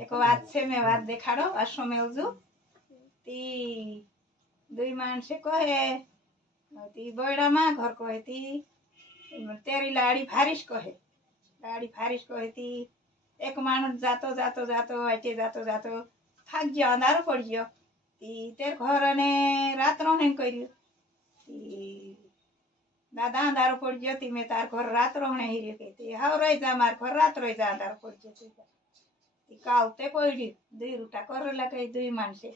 एक बात से मैं बात देखाड़ो अशो मेलजू ती दुई मानसे कहे ती बड़ा माँ घर कहे ती तेरी लाड़ी फारिश कहे ती एक मानुस जातो जातो जातो आटे जातो जातो थाक गयो अंधारो पड़ गयो ती तेर घर ने रात रहने कर्यु दादा अंधारो पड़ गयो ती मैं तार घर रात रहने ही कहती हाउ रही जा मार घर रात रही जा अंधारो पड़ गयो कावते पड़ी दुई रूटा करेला कई दुई मानसे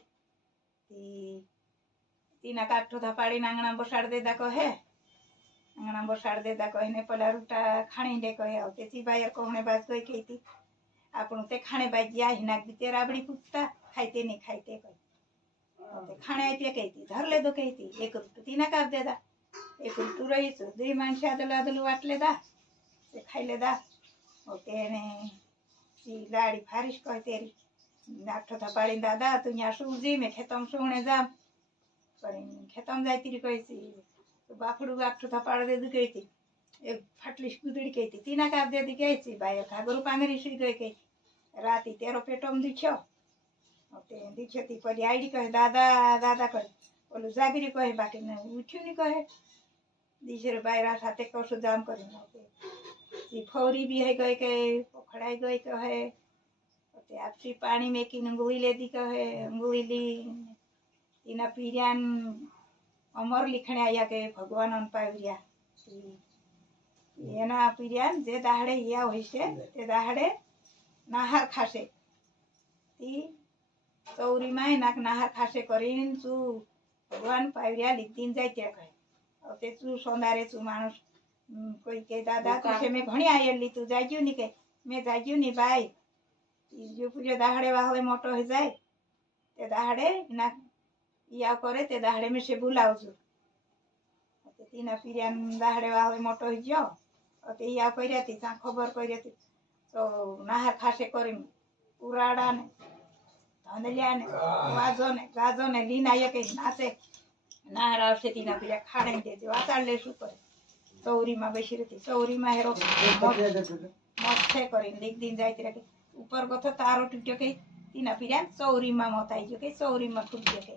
तीना काठो थपाड़ी आंगणा बसाड़ देता कहे आंगणा बसाड़ देता कहे ने पला रूटा खाणी दे कहे आवते ती बायर कोहणे बाज गई कहती आपणु ते खाणे बाज या हिनाक भी ते राबड़ी पूछता खाइते नहीं खाइते कहे खाणे आप्या कहती धर ले दो कहती एक रूटू तीना काप देता एक रूटू रही छो दुई मानसे आदलू आदलू वाट लेदा ते खाई लेदा ओते ने लाड़ी फारिश कहे तेरी नाठो थपाड़ी दादा तू यहाँ सूजी में खेतम सोने जा खेतम जाती कही तो बापड़ू आठो थपाड़ दे दी कही एक फाटली गुदड़ी कही तीना काप दे दी कही बाय घागरू पांगरी सुई गई कही राती तेरो पेटम दीछो दीछो ती पड़ी आईडी कहे दादा दादा कहे बोलू जागरी कहे बाकी उठ्यू नहीं कहे दीशे बायरा साथे कसो जाम कर फौरी भी है गई कहे पकड़ाई गई कहे आपसी पानी में की अंगुली ले दी कहे अंगुली ली इना पीरियान अमर लिखने आया के भगवान अन पावरिया एना पीरियान जे दाहड़े या होइसे ते दाहड़े नाहार खासे ती चौरी माय नाक नाहार खासे करीन चू भगवान पावरिया लिख दिन जाय त्या कहे और ते चू सोंदारे चू मानुस कोई के दादा तुझे मैं घणी आयली तू जाग्यू नहीं के मैं जाग्यू नहीं भाई जो पूजे दाहड़े वाहले मोटो हो जाए ते दाहड़े ना या करे ते दाहड़े में से बुलावजू तीना पीरियान दाहड़े वाहले मोटो हो गयो ते या कर्या ती ता खबर कर्या ती तो नाहार खासे करी उराड़ा ने धंधलिया ने गाजो ने लीना ये के नाचे नाहार आवशे तीना पीरिया खाड़े देजे वाचाड़ ले शू करे चौरी में बेसी रहती चौरी में हेरो मथे करी एक दिन जाती रखे ऊपर गथो तारो टूट्यो के तीना पीरिया चौरी में मत आई जो के चौरी में टूट के